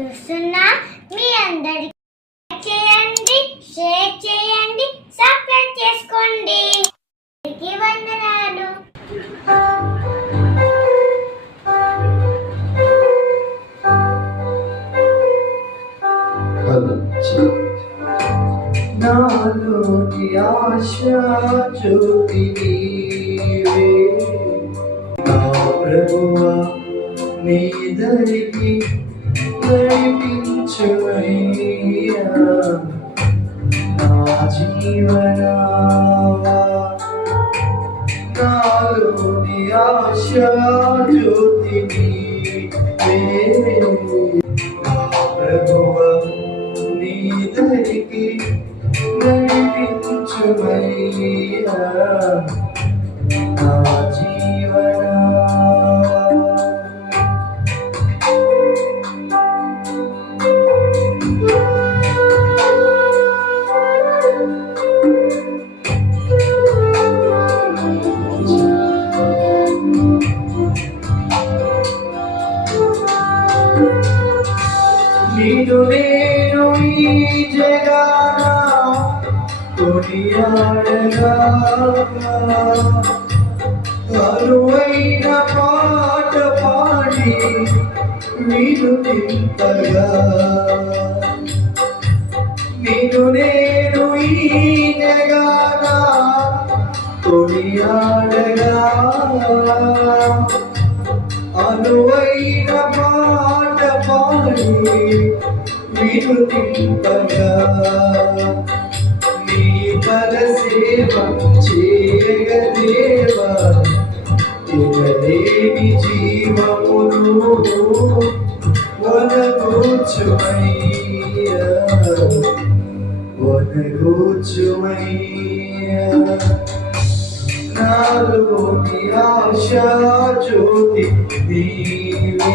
చూస్తున్న మీ అందరికి చేయండి షేర్ చేయండి సబ్స్క్రైబ్ చేసుకోండి. వందనాలు. నాలోని ఆశ జ్యోతి నా ప్రభువా నీ దరికి నడిపించుమయ్యా నా జీవనావా నాలోని ఆశ జ్యోతి నడిపించుమయ్యా నా নিদুলিনুই যে গানা দুনিয়ার গানা। আরুই না পাট পানি নিদুলিন వినుతింపగా నీ పరసేవ చేయగదేవా తినలేని జీవమును వనగూచుమయ్యా వనగూచుమయ్యా నాలోని ఆశా జ్యోతి నీవే.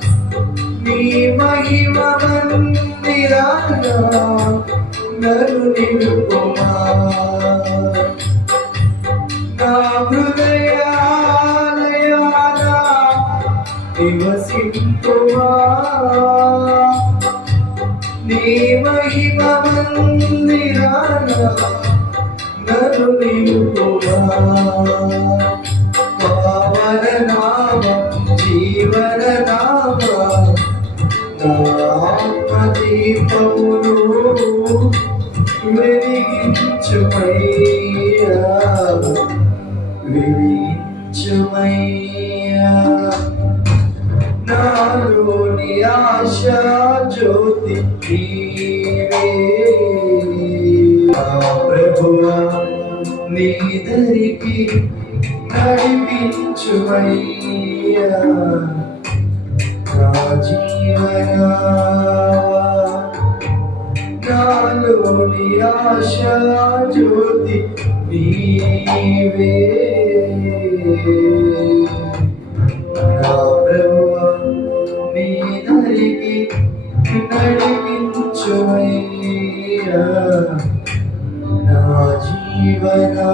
నా నీ మహిమ మందిరాన నరు నిలుపుమా? నా హృదయాలయాన నివసింపుమా? నీ మహిమ మందిరాన నన్ను నిలుపుమా? పావన నామ జీవన ఆత్మ దీపమును వెలిగించుమయ్యా వెలిగించుమయ్యా నాలోని ఆశ జ్యోతి నీవే నా ప్రభువా నీ దరికి నడిపించుమయ్యా నా జీవనా నాలోని ఆశ జ్యోతి నీవే. నా ప్రభువా నీ దరికి నడిపించుమయ్యా. నా జీవనా